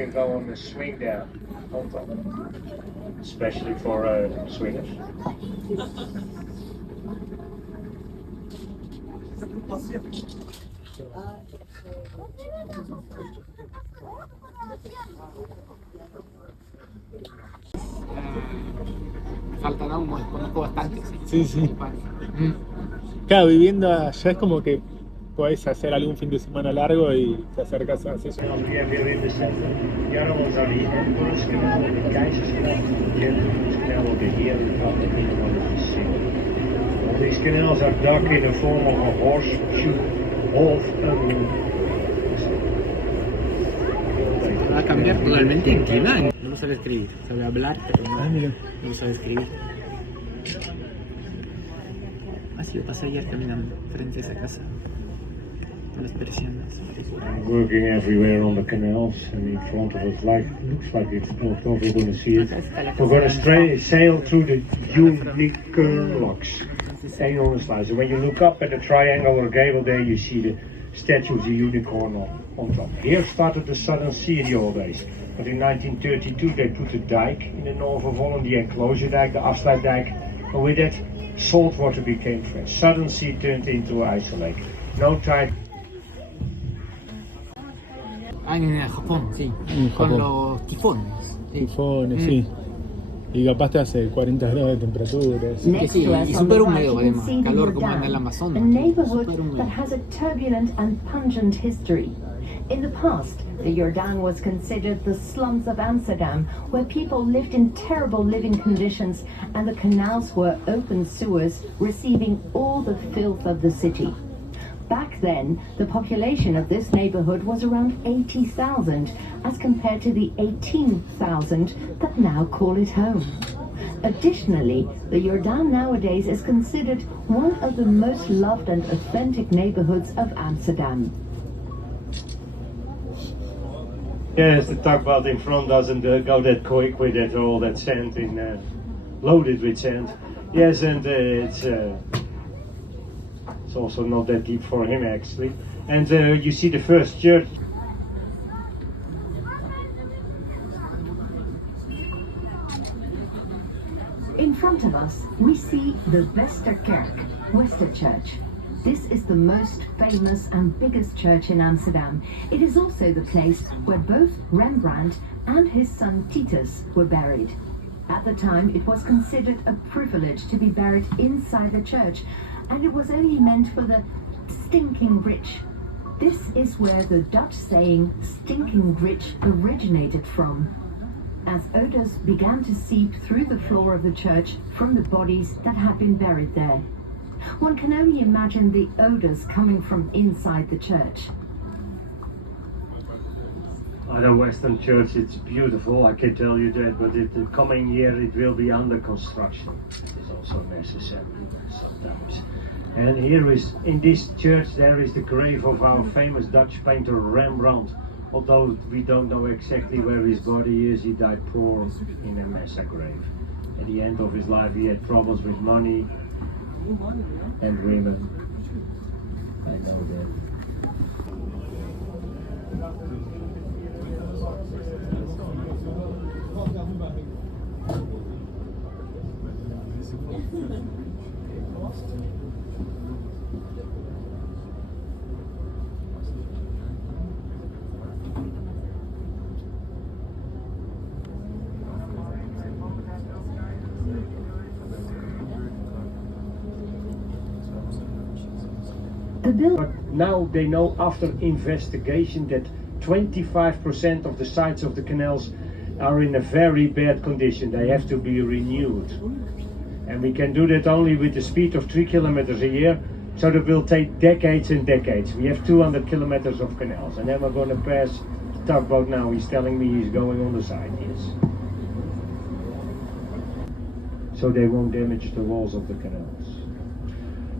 can go on the swing there on top, especially for swingers. Falta humo, conozco bastante. Sí, sí. Claro, viviendo allá es como que podés hacer algún fin de semana largo y te acercas a eso. We have here in the center. The other ones are the emperor's canal, the Kaiser's canal, the gentleman's canal, or the hearing of the one of the city. All these canals are dug in the form of a horseshoe of Va a cambiar totalmente inclinada. No lo sabe escribir, sabe hablar, pero no lo sabe escribir. Así lo pasé ayer caminando frente a esa casa. Con las persianas. working everywhere on the canals, and in front of us, looks like it's blocked off. We're going to see it. We're going to sail through the icónicos. Hang on the slide. So when you look up at the triangle or gable there, you see the statue of the unicorn on top. Here started the Southern Sea in the old days. But in 1932 they put a dike in the north of Holland, the enclosure dike, the Amstel dike, and with that salt water became fresh. Southern Sea turned into ice lake. No tide. En Japón, sí. En Con Japón. los tifones. Sí. Tifones, sí. Y capaz te hace 40 grados de temperatura. Sí. Que sí, y súper húmedo además. Calor como en el Amazonas. A neighborhood Súper húmedo. that has a turbulent and pungent history. In the past, the Jordaan was considered the slums of Amsterdam, where people lived in terrible living conditions and the canals were open sewers receiving all the filth of the city. Back then, the population of this neighborhood was around 80,000, as compared to the 18,000 that now call it home. Additionally, the Jordaan nowadays is considered one of the most loved and authentic neighborhoods of Amsterdam. Yes, the tugboat in front doesn't go that quick with that all that sand loaded with sand. Yes, and it's also not that deep for him actually. And you see the first church. In front of us, we see the Westerkerk, Wester Church. This is the most famous and biggest church in Amsterdam. It is also the place where both Rembrandt and his son Titus were buried. At the time, it was considered a privilege to be buried inside the church, and it was only meant for the stinking rich. This is where the Dutch saying stinking rich originated from, as odours began to seep through the floor of the church from the bodies that had been buried there. One can only imagine the odours coming from inside the church. The Western Church, it's beautiful, I can tell you that, but the coming year it will be under construction. It is also necessary sometimes. And here is, in this church, there is the grave of our famous Dutch painter Rembrandt. Although we don't know exactly where his body is, he died poor in a massacre grave. At the end of his life he had problems with money and women. I know that. But now they know after investigation that 25% of the sides of the canals are in a very bad condition. They have to be renewed. And we can do that only with the speed of 3 kilometers a year. So that will take decades and decades. We have 200 kilometers of canals. And then we're going to pass the tugboat now. He's telling me he's going on the side, yes. So they won't damage the walls of the canals.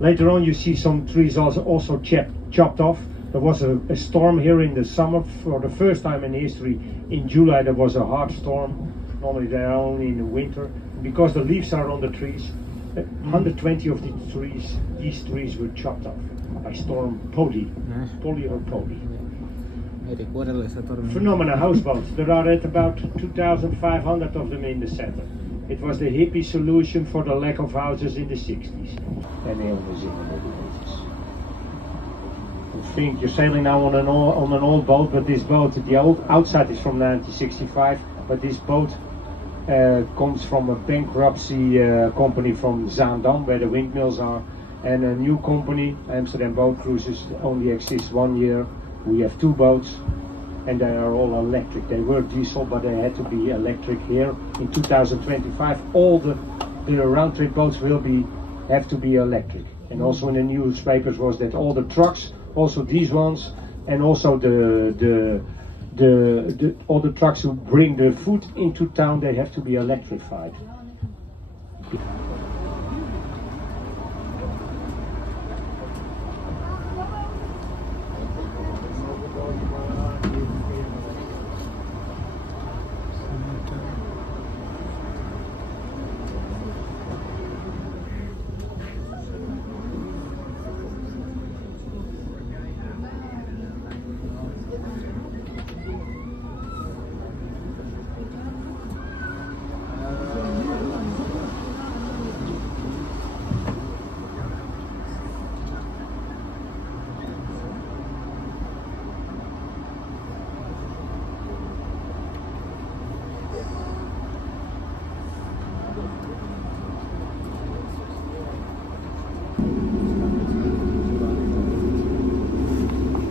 Later on you see some trees also chopped off. There was a storm here in the summer. For the first time in history, in July there was a hard storm. Normally they are only in the winter. Because the leaves are on the trees, 120 of these trees were chopped off by storm Poly or Poly. Me recuerdo esa tormenta. Phenomenal houseboats. There are at about 2,500 of them in the center. It was the hippie solution for the lack of houses in the 60s. En heel veel zin in de bootjes. You think you're sailing now on an old boat, but this boat, the old outside is from 1965, but this boat comes from a bankruptcy company from Zaandam, where the windmills are, and a new company, Amsterdam Boat Cruises, only exists 1 year. We have 2 boats, and they are all electric. They were diesel, but they had to be electric here. In 2025, all the round trip boats have to be electric. And also in the newspapers was that all the trucks, also these ones, and also all the trucks who bring the food into town, they have to be electrified.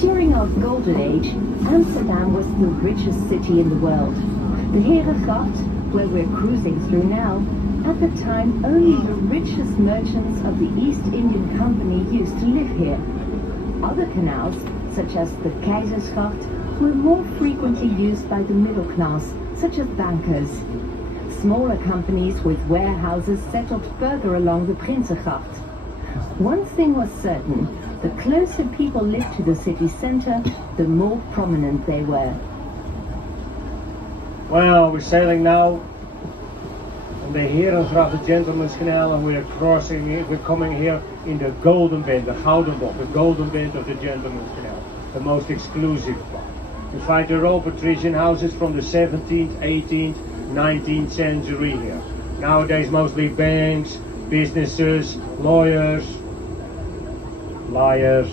During our golden age, Amsterdam was the richest city in the world. The Herengracht, where we're cruising through now, at the time only the richest merchants of the East Indian Company used to live here. Other canals, such as the Keizersgracht, were more frequently used by the middle class, such as bankers. Smaller companies with warehouses settled further along the Prinsengracht. One thing was certain: the closer people lived to the city centre, the more prominent they were. Well, we're sailing now on the Herengracht, the Gentleman's Canal, and we're coming here in the Golden Band, the Gouden Bocht, the Golden Band of the Gentleman's Canal, the most exclusive one. You find the Royal Patrician houses from the 17th, 18th, 19th century here. Nowadays mostly banks, businesses, lawyers, liars.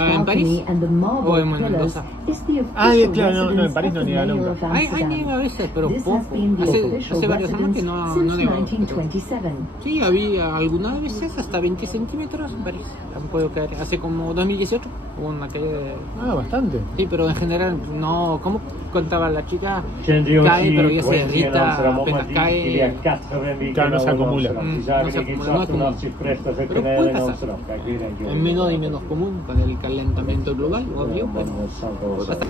¿En París? And the marble O en pillars Mendoza. is the official claro, no, en residence París no of the nieva mayor nunca. of Hay Amsterdam. nieve a veces, pero This poco. has been the official Hace varios años que residence no since nevaba. 1927. Sí, había algunas veces hasta 20 centímetros en París. Han podido caer. Hace como 2018 hubo una caída de... Ah, bastante. Sí, pero en general no... ¿Cómo contaba la chica? Cae, Cae, pero ya se derrita, apenas cae. Claro, no se acumula. No se acumula, no es común. Pero puede pasar. Es menos y menos común con el calentamiento global, obvio, pero puede pasar.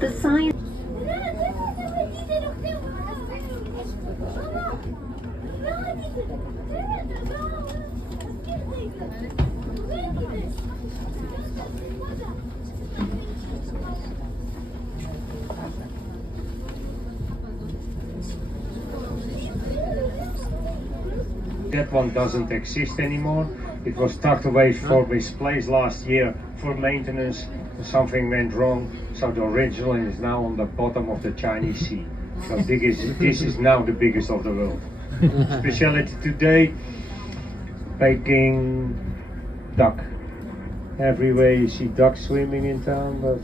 The sign. That one doesn't exist anymore. It was tucked away for misplaced last year for maintenance. Something went wrong, so the original is now on the bottom of the Chinese Sea. So this is now the biggest of the world. Speciality today, baking duck. Everywhere you see ducks swimming in town, but